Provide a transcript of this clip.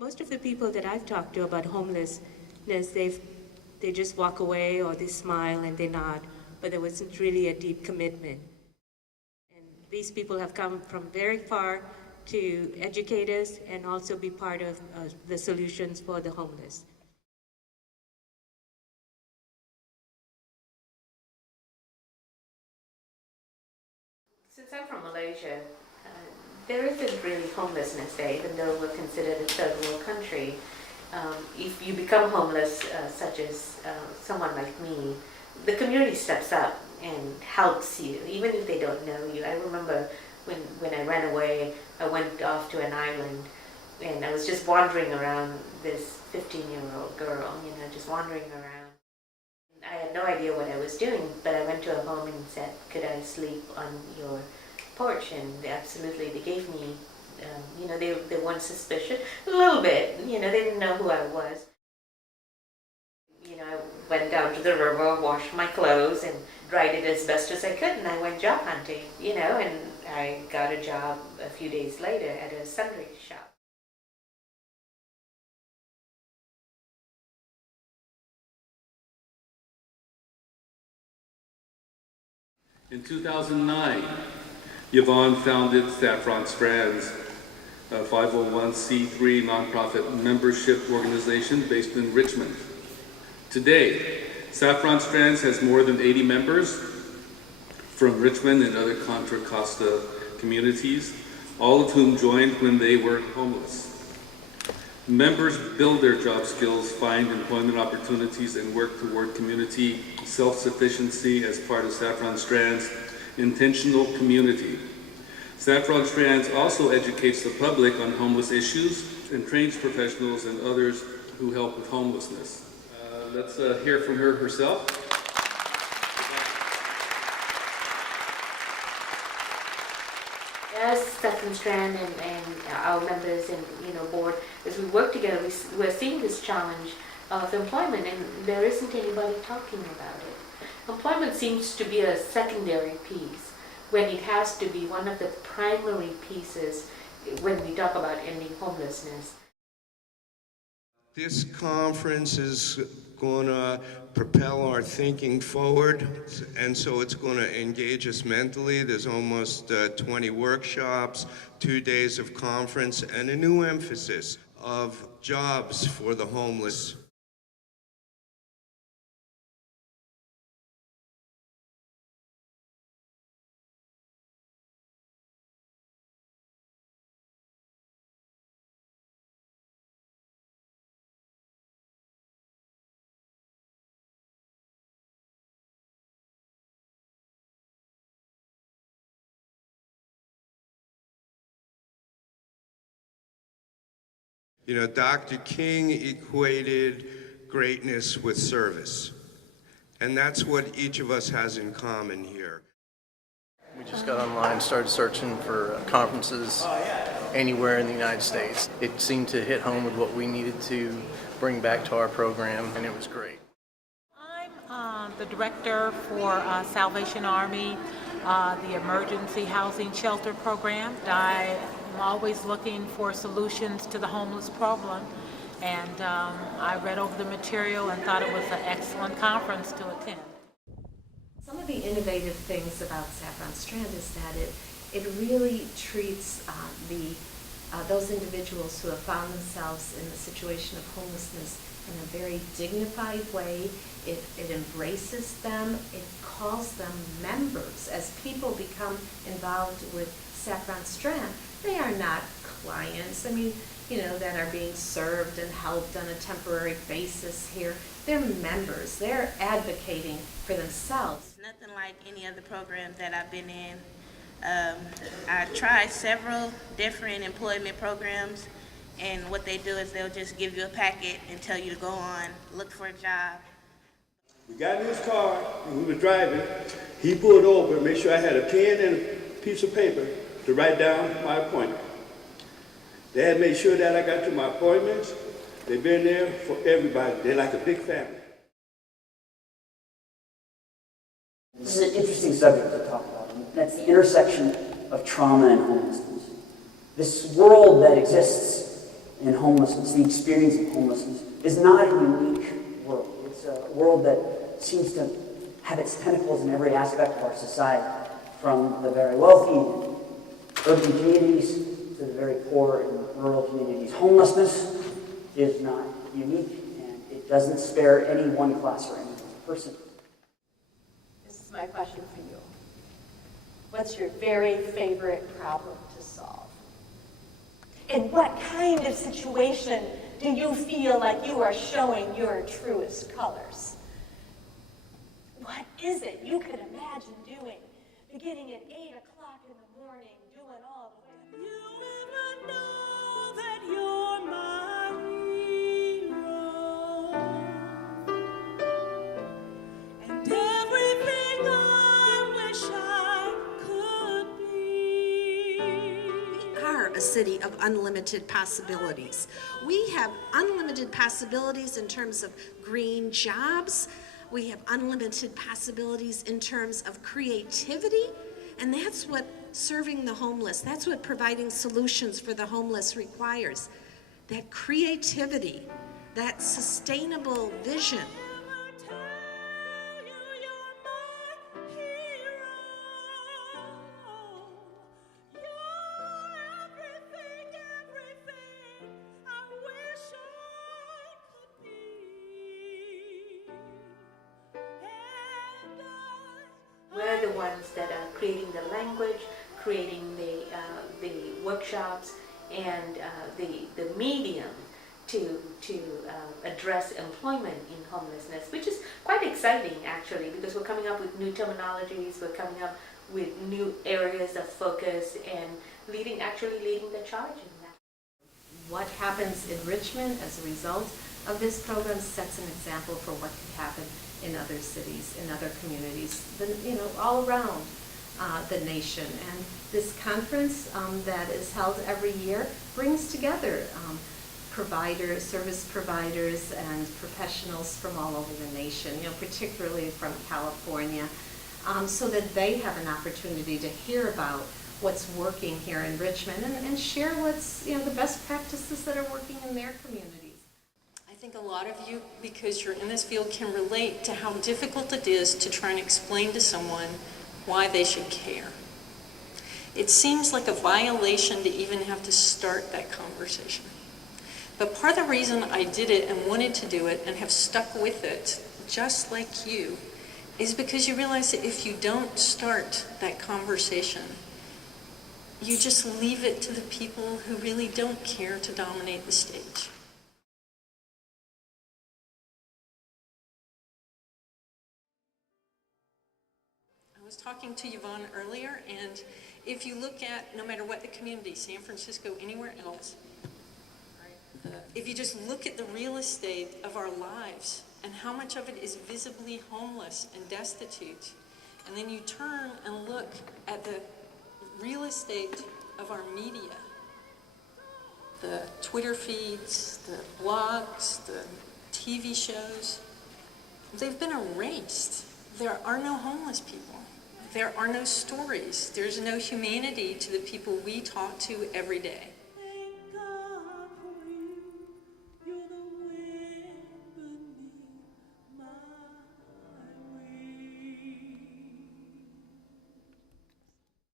Most of the people that I've talked to about homelessness, they just walk away or they smile and they nod, but there wasn't really a deep commitment. And these people have come from very far to educate us and also be part of the solutions for the homeless. Since I'm from Malaysia, there isn't really homelessness there, even though we're considered a third world country. If you become homeless, such as someone like me, the community steps up and helps you, even if they don't know you. I remember when I ran away, I went off to an island, and I was just wandering around, this 15-year-old girl, just wandering around. I had no idea what I was doing, but I went to a home and said, could I sleep on your porch? And they gave me, they weren't suspicious, a little bit, they didn't know who I was. I went down to the river, washed my clothes, and dried it as best as I could, and I went job hunting, and I got a job a few days later at a sundry shop. In 2009, Yvonne founded Saffron Strand, a 501c3 nonprofit membership organization based in Richmond. Today, Saffron Strand has more than 80 members from Richmond and other Contra Costa communities, all of whom joined when they were homeless. Members build their job skills, find employment opportunities, and work toward community self-sufficiency as part of Saffron Strand's intentional community. Saffron Strand also educates the public on homeless issues and trains professionals and others who help with homelessness. Let's hear from her herself. As Saffron Strand and our members and board, as we work together, we're seeing this challenge of employment, and there isn't anybody talking about it. Employment seems to be a secondary piece when it has to be one of the primary pieces when we talk about ending homelessness. This conference is going to propel our thinking forward, and so it's going to engage us mentally. There's almost 20 workshops, 2 days of conference, and a new emphasis of jobs for the homeless. Dr. King equated greatness with service, and that's what each of us has in common here. We just got online and started searching for conferences anywhere in the United States. It seemed to hit home with what we needed to bring back to our program, and it was great. I'm the director for Salvation Army, the Emergency Housing Shelter Program. I'm always looking for solutions to the homeless problem, and I read over the material and thought it was an excellent conference to attend. Some of the innovative things about Saffron Strand is that it really treats those individuals who have found themselves in the situation of homelessness in a very dignified way. It embraces them. It calls them members. As people become involved with Saffron Strand, they are not clients, that are being served and helped on a temporary basis here. They're members. They're advocating for themselves. Nothing like any other program that I've been in. I tried several different employment programs, and what they do is they'll just give you a packet and tell you to go on, look for a job. We got in his car and we were driving. He pulled over and made sure I had a pen and a piece of paper to write down my appointment. They had made sure that I got to my appointments. They've been there for everybody. They're like a big family. This is an interesting subject to talk about, and that's the intersection of trauma and homelessness. This world that exists in homelessness, the experience of homelessness, is not a unique world. It's a world that seems to have its tentacles in every aspect of our society, from the very wealthy in urban communities to the very poor in rural communities. Homelessness is not unique, and it doesn't spare any one class or any one person. This is my question for you. What's your very favorite problem to solve? In what kind of situation do you feel like you are showing your truest colors? What is it you could imagine doing, beginning at 8 o'clock in the morning, doing all the way? You ever know that you're my hero, and everything I wish I could be. We are a city of unlimited possibilities. We have unlimited possibilities in terms of green jobs. We have unlimited possibilities in terms of creativity, and that's what serving the homeless, that's what providing solutions for the homeless requires. That creativity, that sustainable vision. We're the ones that are creating the language, creating the workshops, and the medium to address employment in homelessness, which is quite exciting actually, because we're coming up with new terminologies, we're coming up with new areas of focus, and leading the charge in that. What happens in Richmond as a result of this program sets an example for what could happen in other cities, in other communities, all around the nation. And this conference that is held every year brings together service providers and professionals from all over the nation, particularly from California, so that they have an opportunity to hear about what's working here in Richmond and share what's, the best practices that are working in their communities. I think a lot of you, because you're in this field, can relate to how difficult it is to try and explain to someone why they should care. It seems like a violation to even have to start that conversation. But part of the reason I did it and wanted to do it and have stuck with it, just like you, is because you realize that if you don't start that conversation, you just leave it to the people who really don't care to dominate the stage. I was talking to Yvonne earlier, and if you look at, no matter what the community, San Francisco, anywhere else, if you just look at the real estate of our lives and how much of it is visibly homeless and destitute, and then you turn and look at the real estate of our media, the Twitter feeds, the blogs, the TV shows, they've been erased. There are no homeless people. There are no stories. There's no humanity to the people we talk to every day.